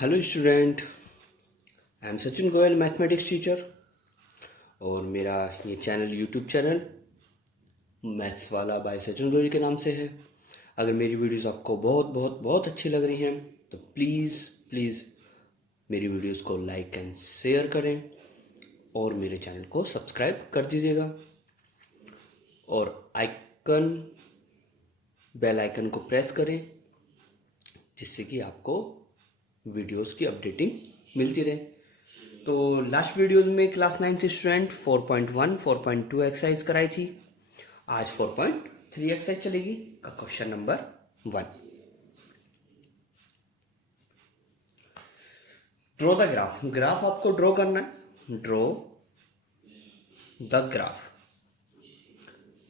Hello student, I am Sachin Goyal, mathematics teacher. और मेरा ये चैनल यूट्यूब चैनल मैथ्स वाला बाय सचिन गोयल के नाम से है। अगर मेरी वीडियोस आपको बहुत बहुत बहुत अच्छी लग रही हैं तो प्लीज़ प्लीज़ मेरी वीडियोस को लाइक एंड शेयर करें और मेरे चैनल को सब्सक्राइब कर दीजिएगा और बेल आइकन को प्रेस करें जिससे कि आपको वीडियोस की अपडेटिंग मिलती रहे। तो लास्ट वीडियोस में क्लास 9 स्टूडेंट 4.1 4.2 एक्सरसाइज कराई थी। आज 4.3 एक्सरसाइज चलेगी का question number 1। Draw the graph. Graph आपको ड्रॉ करना है। Draw the graph.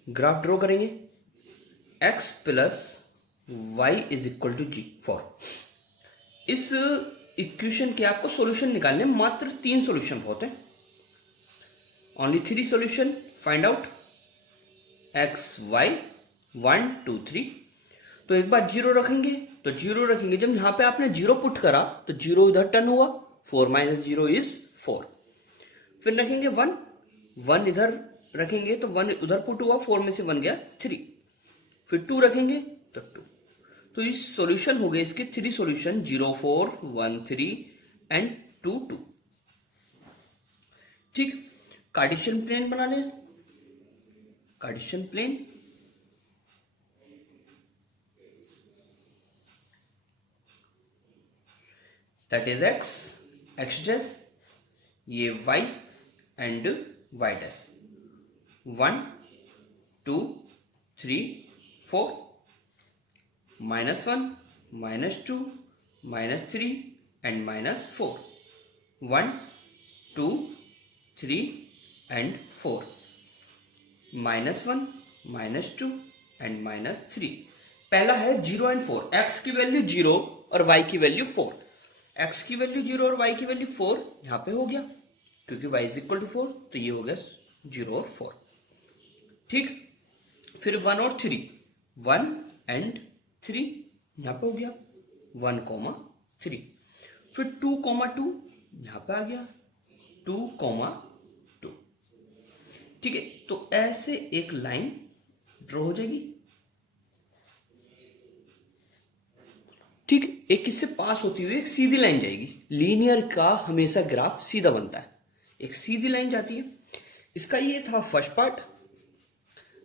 Graph draw करेंगे। x plus y is equal to G four. इस इक्वेशन के आपको सॉल्यूशन निकालने, मात्र 3 सॉल्यूशन बहुत है। Only 3 solution find out x y 1 2 3। तो एक बार जीरो रखेंगे, तो जीरो रखेंगे जब यहां पे आपने जीरो पुट करा तो जीरो इधर टर्न हुआ, 4 माइनस जीरो इज 4। फिर रखेंगे 1, 1 इधर रखेंगे तो 1 उधर पुट हुआ, 4 में से 1 गया 3। फिर 2 रखेंगे तो 2। तो इस सॉल्यूशन हो गए इसके 3 सॉल्यूशन 0 4 1 3 एंड 2 2। ठीक, कार्टेशियन प्लेन बना लें। Cartesian plane that is x dash, ये y and y dash. 1 2 3 4 -1 -2 -3 and -4। 1 2 3 and 4 -1 -2 and -3। पहला है 0 एंड 4। x की वैल्यू 0 और y की वैल्यू 4। x की वैल्यू 0 और y की वैल्यू 4 यहां पे हो गया क्योंकि y इज इक्वल टू 4, तो ये हो गया 0 और 4। ठीक, फिर 1 और 3, 1 एंड 3 यहां पे हो गया 1 3। फिर 2 2 यहां पे आ गया 2 2। ठीक है, तो ऐसे एक लाइन ड्रॉ हो जाएगी। ठीक, एक इससे पास होती हुई एक सीधी लाइन जाएगी। लीनियर का हमेशा ग्राफ सीधा बनता है, एक सीधी लाइन जाती है। इसका ये था first part.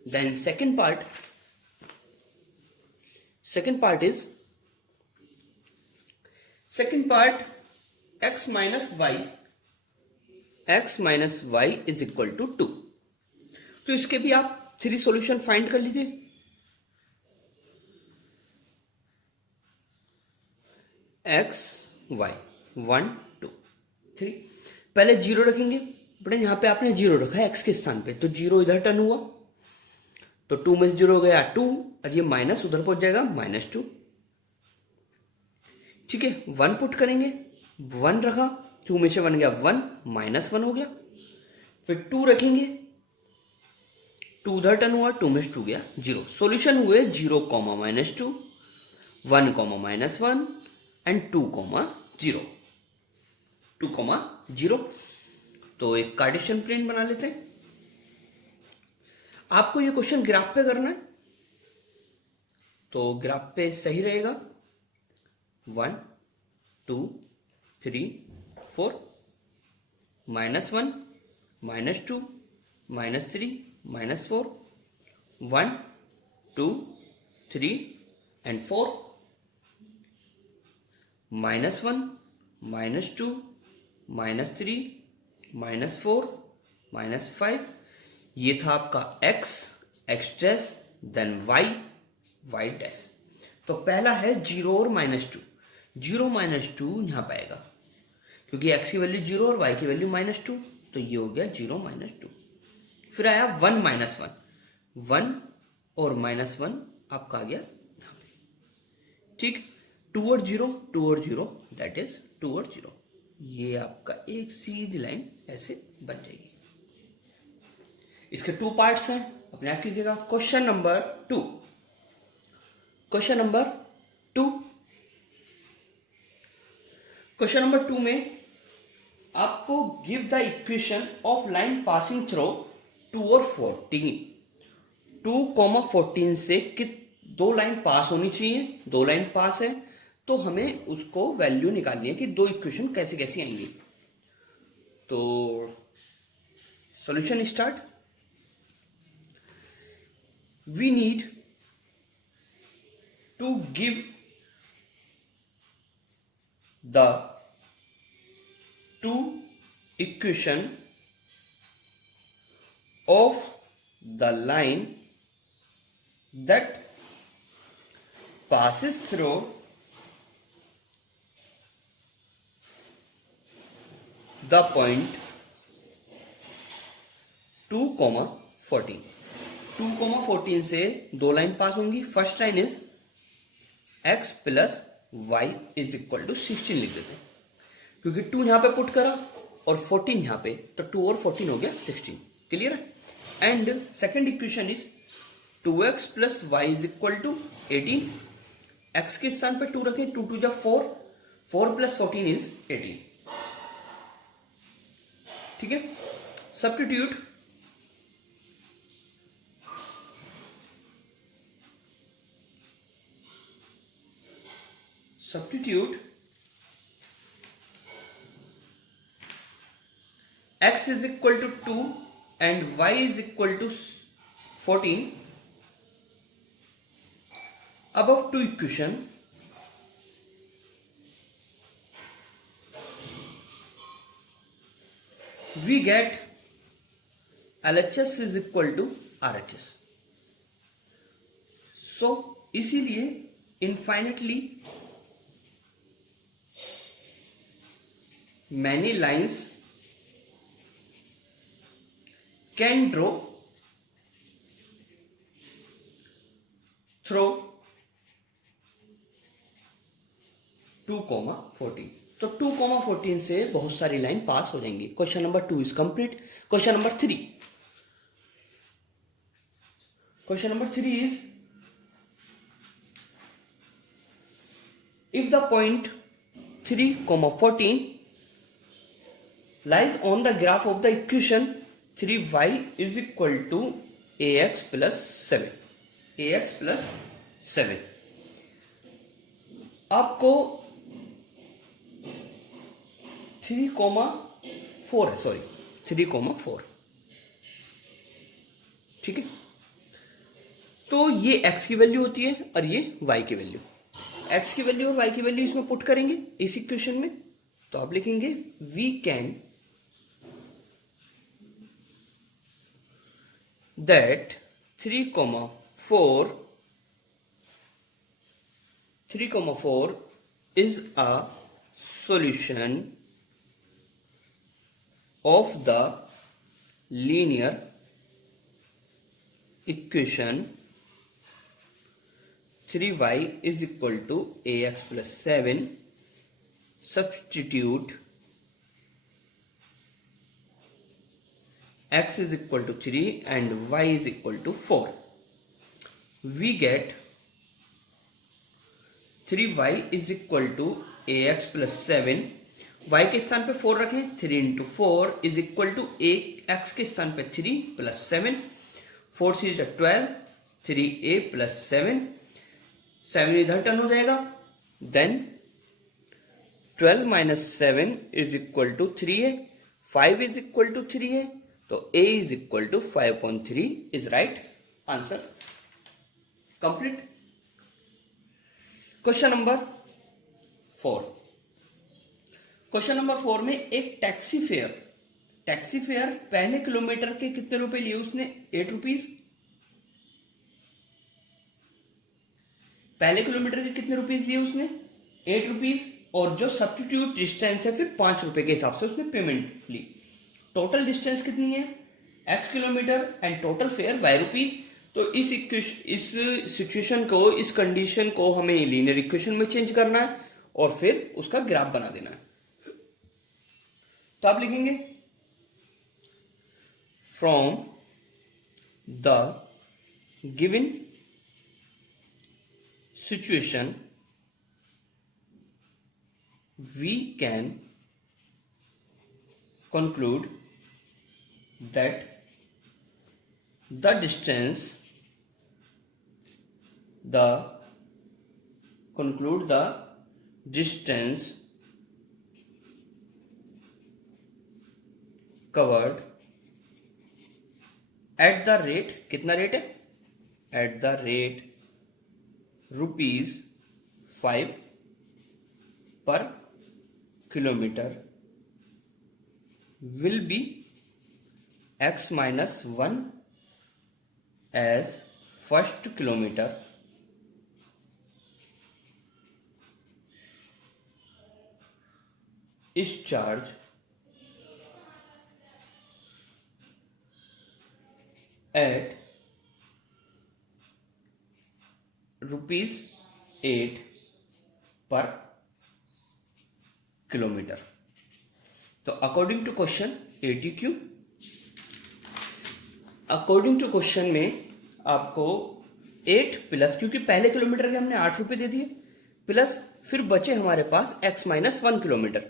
Then second part x minus y is equal to 2। तो इसके भी आप 3 सॉल्यूशन फाइंड कर लीजिए। x y 1 2 3। पहले 0 रखेंगे, बट यहां पे आपने 0 रखा है x के स्थान पे, तो 0 इधर टर्न हुआ, तो 2 में से 0 गया 2 और ये माइनस उधर पहुंच जाएगा -2। ठीक है, 1 पुट करेंगे, 1 रखा, 2 में से 1 गया 1, -1 हो गया। फिर 2 रखेंगे, 2 उधर टर्न हुआ, 2 में से 2 गया 0। सॉल्यूशन हुए 0 -2 1 -1 एंड 2 0 2 0। तो एक कार्टेशियन प्लेन बना लेते हैं। आपको ये क्वेश्चन ग्राफ पे करना है, तो ग्राफ पे सही रहेगा 1 2 3 4 -1 -2 -3 -4 1 2 3 एंड 4 -1 -2 -3 -4 -5। ये था आपका x dash, then y dash. तो पहला है 0 और -2। 0 -2 यहां पाएगा क्योंकि x की वैल्यू 0 और y की वैल्यू -2, तो ये हो गया 0 -2। फिर आया 1 -1, 1 और -1 आपका आ गया यहां पे। ठीक, 2 और 0 दैट इज 2 और 0। ये आपका एक सीधी लाइन ऐसे बन जाएगी। इसके 2 पार्ट्स हैं, अपने आप कीजिएगा। Question number 2 question number 2 question number 2 में आपको give the equation of line passing through 2 और 14। 2,14 से दो लाइन पास होनी चाहिए, दो लाइन पास है, तो हमें उसको वैल्यू निकालनी है कि दो इक्वेशन कैसे कैसे आएंगी। तो solution start. We need to give the two equation of the line that passes through the point 2,14। 2,14 से दो लाइन पास होंगी। First line is x plus y is equal to 16 लिख देते हैं, क्योंकि 2 यहां पे पुट करा और 14 यहां पे, तो 2 और 14 हो गया 16। क्लियर है। And second equation is 2x plus y is equal to 18। x के स्थान पे 2 रखें, 2 2 जा 4, 4 प्लस 14 इज 18। ठीक है। Substitute x is equal to 2 and y is equal to 14 above two equation we get LHS is equal to RHS। so इसीलिए infinitely many lines can draw through 2,14। तो 2,14 से बहुत सारी लाइन पास हो जाएंगी। Question number 2 is complete. Question number 3 is if the point 3,14 lies on the graph of the equation 3y is equal to ax plus 7। ax plus 7 आपको 3,4 है, sorry 3,4। ठीक है। तो ये x की वैल्यू होती है और ये y की वैल्यू। x की वैल्यू और y की वैल्यू इसमें पुट करेंगे इस इक्वेशन में, तो आप लिखेंगे we can that 3,4 is a solution of the linear equation 3y is equal to ax plus 7। substitute x is equal to 3 and y is equal to 4। we get 3y is equal to ax plus 7। y के स्थान पे 4 रखें, 3 into 4 is equal to x के स्थान पे 3 plus 7, 4 3 12, 3a plus 7, 7 इधर turn हो जाएगा, then 12 minus 7 is equal to 3a, 5 is equal to 3a, तो a is equal to 5.3 is right answer. Complete. Question number 4। Question number 4 में एक taxi fare पहले किलोमीटर के कितने रुपए लिए उसने? 8 रुपीज। पहले किलोमीटर के कितने रुपीज लिए उसने? 8 रुपीज। और जो सब्स्टिट्यूट डिस्टेंस है फिर 5 रुपए के हिसाब से उसने पेमेंट ली। टोटल डिस्टेंस कितनी है? x kilometre and total fair y rupees. तो इस सिचुएशन को, इस कंडीशन को हमें लीनियर इक्वेशन में चेंज करना है और फिर उसका ग्राफ बना देना है। तो आप लिखेंगे from the given situation we can conclude that the distance covered at the rate, कितना रेट है, at the rate ₹5 per kilometer will be x minus 1 as first kilometer is charged at ₹8 पर kilometre. तो according to question ATQ, according to question में आपको 8 plus, क्योंकि पहले kilometre के हमने 8 रुपये दे दिए, प्लस फिर बचे हमारे पास x माइनस 1 किलोमीटर,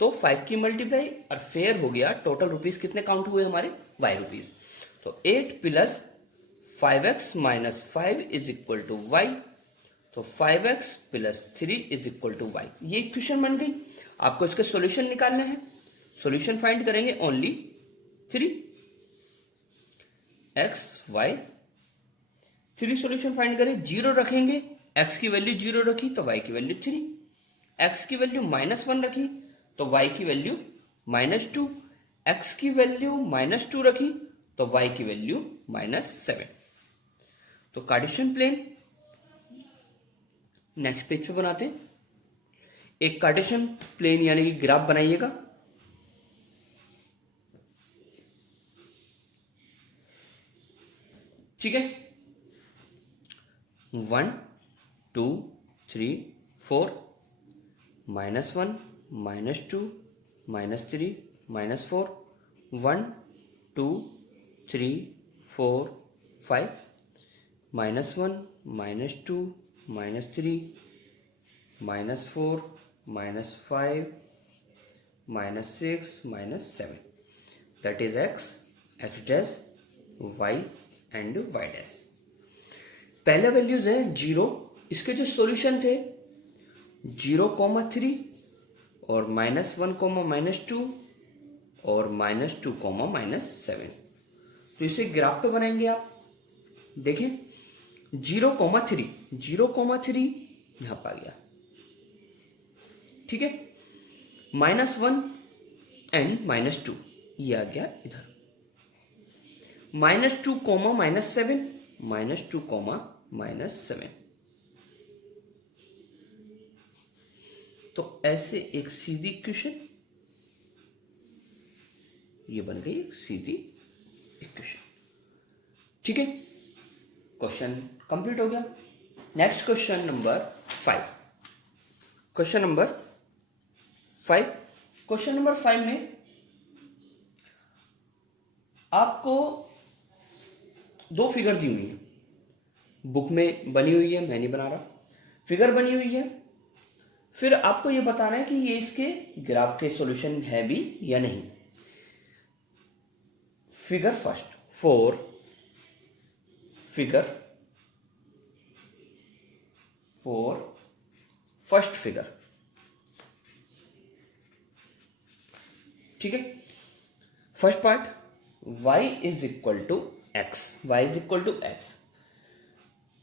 तो 5 की मल्टीप्लाई और फेयर हो गया, टोटल रुपीस कितने काउंट हुए हमारे, y रुपीस। तो 8 plus 5x minus 5 is equal to y, तो 5x plus 3 is equal to y। ये इक्वेशन बन गई। आपको इसके सॉल्यूशन निकालना है, सॉल्यूशन फाइंड करेंगे only 3 x y, 3 solution find करें, 0 रखेंगे, x की वैल्यू 0 रखी तो y की वैल्यू 3, x की वैल्यू -1 रखी तो y की वैल्यू -2, x की वैल्यू -2 रखी तो y की वैल्यू -7। तो कार्टेशियन प्लेन नेक्स्ट पेज पे बनाते हैं। एक कार्टेशियन प्लेन यानी कि ग्राफ बनाइएगा। ठीक है, 1 2 3 4 -1 -2 -3 -4 1 2 3 4 5 -1 -2 -3 -4 -5 -6 -7, that is x, x dash, y and y dash. पहले वैल्यूज है 0, इसके जो सॉल्यूशन थे 0,3 और -1, -2 और -2, -7। तो इसे ग्राफ पे बनाएंगे आप। देखें 0,3 यहां पर आ गया, ठीक है, -1 एंड -2 ये आ गया इधर, -2, -7, -2, -7। तो ऐसे एक सीधी इक्वेशन, ये बन गई एक सीधी इक्वेशन। ठीक है, क्वेश्चन कंप्लीट हो गया। Next question number 5। Question number 5 में आपको 2 फिगर दी हुई है, बुक में बनी हुई है, मैं नहीं बना रहा, फिगर बनी हुई है। फिर आपको ये बताना है कि ये इसके ग्राफ के सॉल्यूशन है भी या नहीं। फिगर फर्स्ट, फर्स्ट फिगर, ठीक है। First part y is equal to x,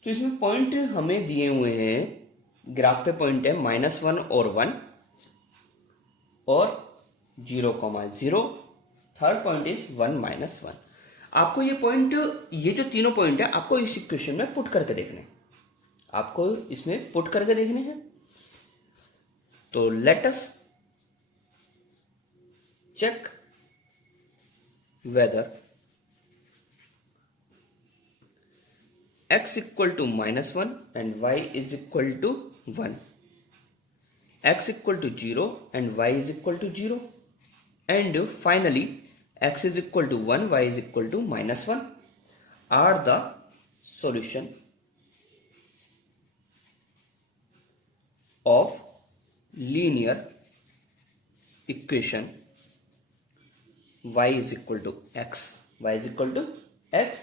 तो इसमें पॉइंट हमें दिए हुए हैं, ग्राफ पे पॉइंट है -1 और 1 और 0,0, थर्ड पॉइंट इज 1 -1। आपको ये पॉइंट, ये जो तीनों पॉइंट है आपको इस इक्वेशन में पुट करके देखने हैं, तो let us check whether x equal to -1 and y is equal to 1, x equal to 0 and y is equal to 0, and finally x is equal to 1, y is equal to -1 are the solution of linear equation y is equal to x, y is equal to x.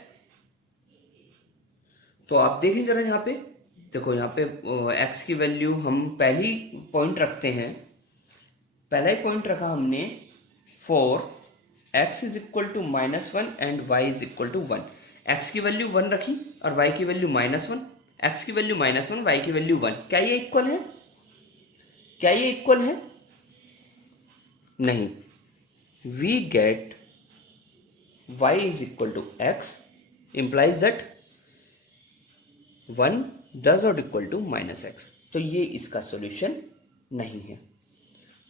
तो आप देखें जरा यहाँ पे, देखो यहाँ पे x की वैल्यू हम पहली पॉइंट रखते हैं, पहला ही पॉइंट रखा हमने for x is equal to -1 and y is equal to 1। x की वैल्यू 1 रखी और y की वैल्यू -1, x की वैल्यू -1, y की वैल्यू 1। क्या ये इक्वल है? क्या ये इक्वल है? नहीं। We get y is equal to x implies that 1 does not equal to -x। तो ये इसका सॉल्यूशन नहीं है।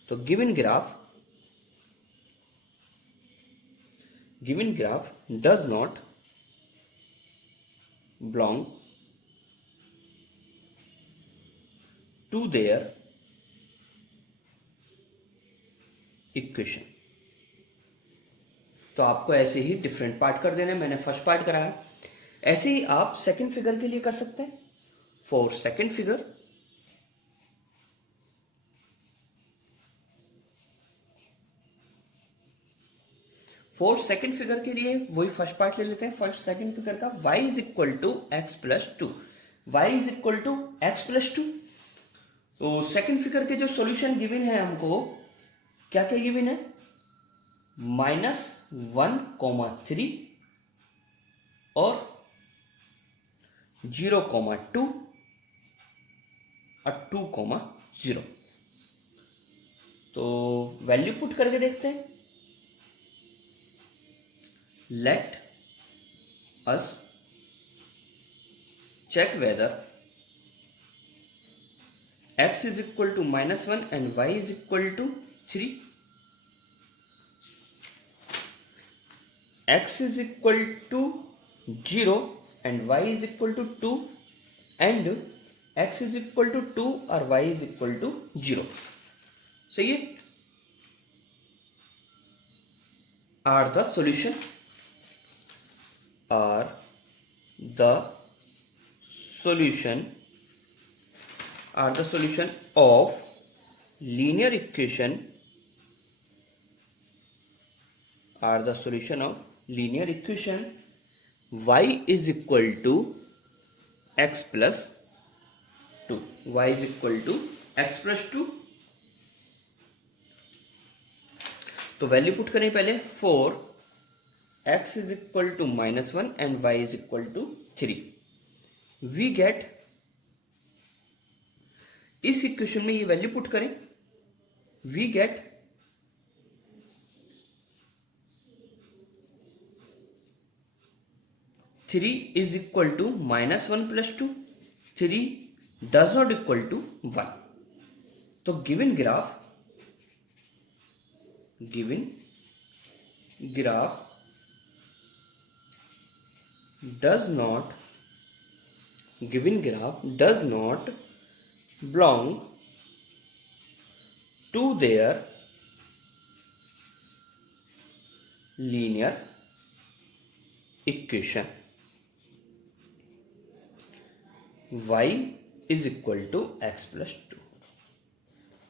तो given graph does not belong to their equation. तो आपको ऐसे ही डिफरेंट पार्ट कर देने, मैंने फर्स्ट पार्ट कराया, ऐसे ही आप सेकंड फिगर के लिए कर सकते हैं। फॉर सेकंड फिगर, के लिए वही फर्स्ट पार्ट ले लेते हैं। फर्स्ट सेकंड फिगर का y is equal to x plus two, y is equal to x plus two. तो सेकंड फिगर के जो सॉल्यूशन गिवन है हमको, क्या क्या गिवन है? -1,3 और 0,2 और 2,0। तो वैल्यू पुट करके देखते हैं। Let us check whether x is equal to -1 and y is equal to 3. x is equal to 0 and y is equal to 2 and x is equal to 2 और y is equal to 0। सही है? are the solution of linear equation y is equal to x plus 2, y is equal to x plus 2। तो value put करें पहले। For x is equal to -1 and y is equal to 3, we get, इस equation में ये value put करें, we get 3 is equal to -1 plus 2, 3 does not equal to 1। तो given graph does not belong to their linear equation y is equal to x plus 2।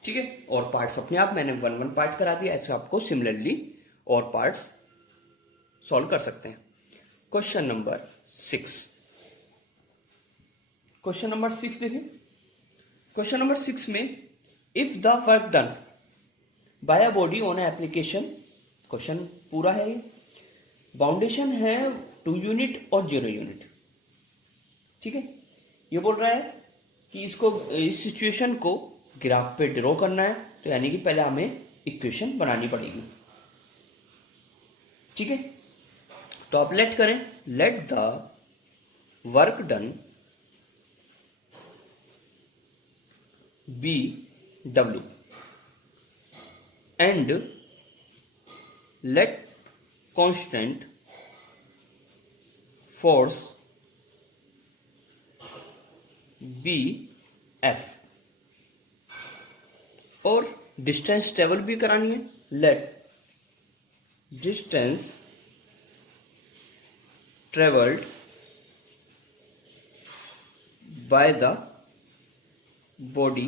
ठीक है? और parts अपने आप मैंने 1 पार्ट करा दिया, ऐसे आपको सिमिलरली और पार्ट्स सॉल्व कर सकते हैं। क्वेश्चन नंबर 6 देखें। क्वेश्चन नंबर 6 में if the work done by a body on application, question पूरा है ये, बाउंडेशन है 2 यूनिट और 0 यूनिट। ठीक है? ये बोल रहा है कि इस सिचुएशन को ग्राफ पे ड्रॉ करना है, तो यानी कि पहले हमें इक्वेशन बनानी पड़ेगी। ठीक है? तो आप लेट करें, let the work done be W and let constant force be F और डिस्टेंस ट्रेवल भी करानी है। Let distance travelled by the body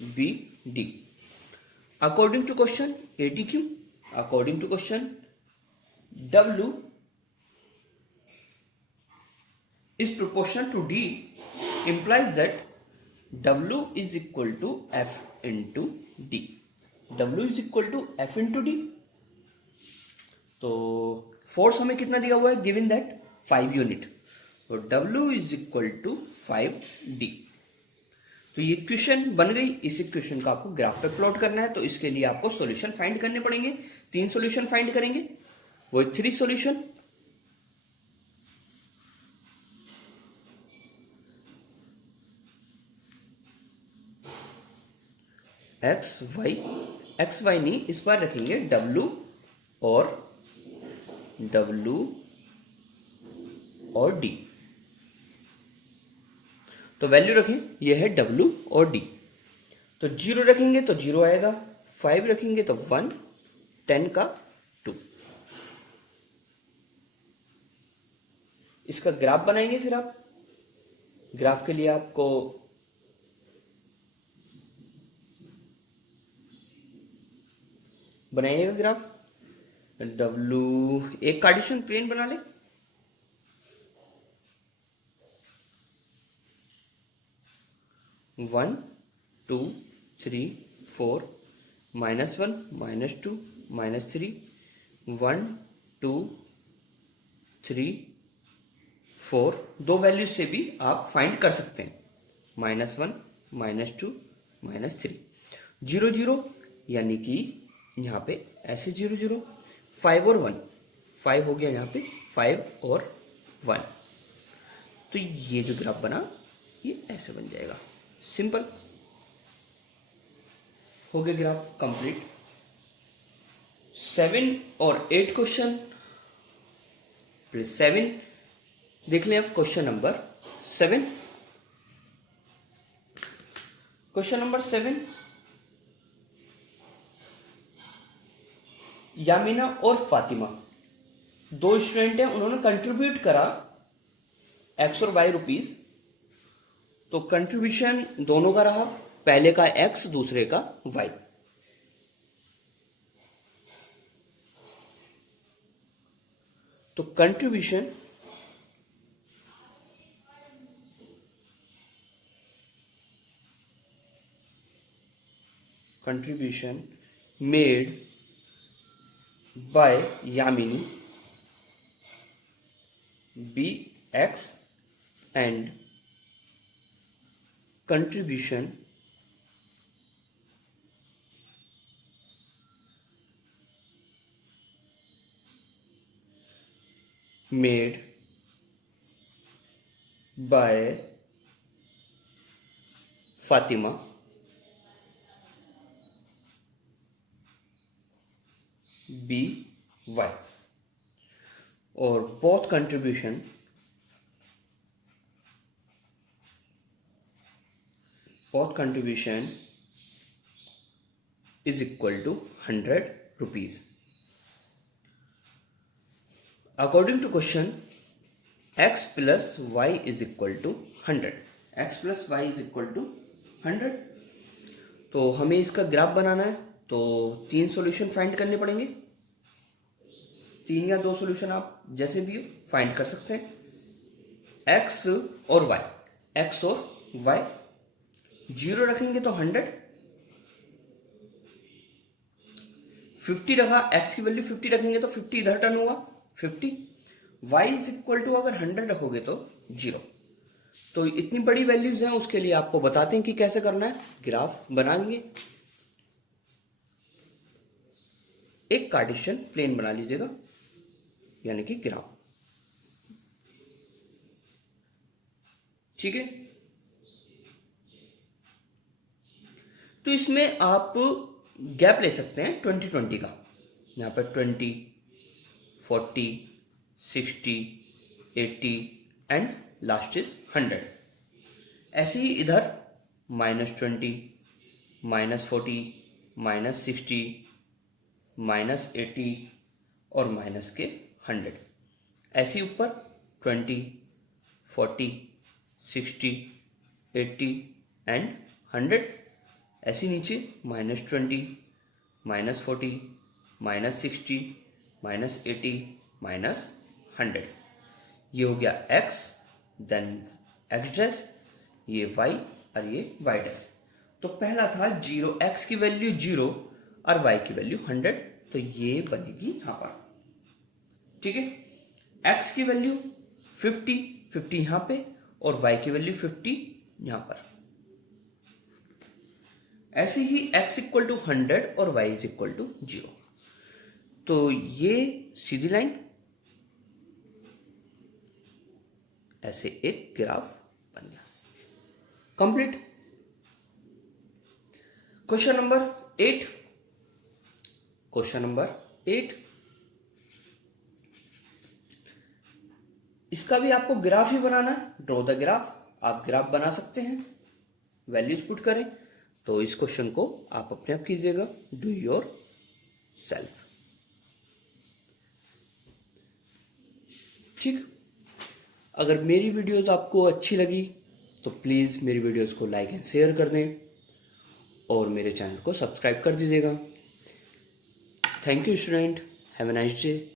be D। According to question ATQ, according to question W is proportional to D implies that W is equal to F into D. W is equal to F into D. तो force हमें कितना दिया हुआ है, given that 5 unit, तो W is equal to 5D. तो ये equation बन गई. इस इक्वेशन का आपको ग्राफ पे प्लॉट करना है, तो इसके लिए आपको सॉल्यूशन फाइंड करने पड़ेंगे. 3 सॉल्यूशन फाइंड करेंगे, वो 3 सॉल्यूशन. एक्स वाई नहीं, इस बार रखेंगे W और D. तो वैल्यू रखें, ये है W और D. तो 0 रखेंगे तो 0 आएगा, 5 रखेंगे तो 1, 10 का 2. इसका ग्राफ बनाएंगे. फिर आप ग्राफ के लिए आपको बनाइएगा ग्राफ. W एक कार्टेशियन प्लेन बना ले. One two three four, -1 -2 -3, 1 2 3 4. दो वैल्यूज से भी आप फाइंड कर सकते हैं, -1 -2 -3. 0 0 यानी कि यहाँ पे ऐसे 0 0, 5 और 1, 5 हो गया यहाँ पे, 5 और 1. तो ये जो ग्राफ बना ये ऐसे बन जाएगा. सिंपल हो गया ग्राफ कंप्लीट. 7 और 8 क्वेश्चन, प्लीज 7 देख लें. अब क्वेश्चन नंबर 7. क्वेश्चन नंबर 7, यामिना और फातिमा दो स्टूडेंट हैं, उन्होंने कंट्रीब्यूट करा X और Y रुपीज. तो कंट्रीब्यूशन दोनों का रहा, पहले का X दूसरे का Y. तो contribution made by Yamini BX and contribution made by Fatima BY, और both contribution is equal to 100 rupees. According to question, X plus Y is equal to 100. X plus Y is equal to 100. तो हमें इसका graph बनाना है, तो 3 solution find करने पड़ेंगे. 3 या 2 solution आप जैसे भी फाइंड कर सकते हैं. X और Y 0 रखेंगे तो 100, 50 रखा, X की वैल्यू 50 रखेंगे तो 50 इधर टर्न हुआ 50. Y इज इक्वल टू अगर 100 रखोगे तो 0. तो इतनी बड़ी वैल्यूज हैं, उसके लिए आपको बताते हैं कि कैसे करना है. ग्राफ बनाएंगे, एक कार्टेशियन प्लेन बना लीजिएगा, यानी कि ग्राफ. ठीक है. तो इसमें आप गैप ले सकते हैं 20-20 का. यहां पर 20, 40, 60, 80 एंड लास्ट इज 100. ऐसे ही इधर -20, -40, -60, -80 और माइनस के 100. ऐसे ही ऊपर 20, 40, 60, 80 एंड 100. ऐसे नीचे -20, -40, -60, -80, -100। ये हो गया x, देन x डैश, ये y और ये y डैश। तो पहला था 0, x की वैल्यू 0 और y की वैल्यू 100, तो ये बनेगी यहां पर। ठीक है, x की वैल्यू 50, 50 यहां पे, और y की वैल्यू 50 यहां पर। ऐसे ही x इक्वल टू 100 और y इज इक्वल टू 0। तो ये सीधी लाइन ऐसे एक ग्राफ बन गया। Complete. Question number 8। Question number 8, इसका भी आपको ग्राफ ही बनाना है। Draw the graph. आप ग्राफ बना सकते हैं, वैल्यूज पुट करें। तो इस क्वेश्चन को आप अपने आप कीजिएगा, डू योर सेल्फ। ठीक। अगर मेरी वीडियोस आपको अच्छी लगी तो प्लीज़ मेरी वीडियोस को लाइक एंड शेयर कर दें और मेरे चैनल को सब्सक्राइब कर दीजिएगा। Thank you student, have a nice day.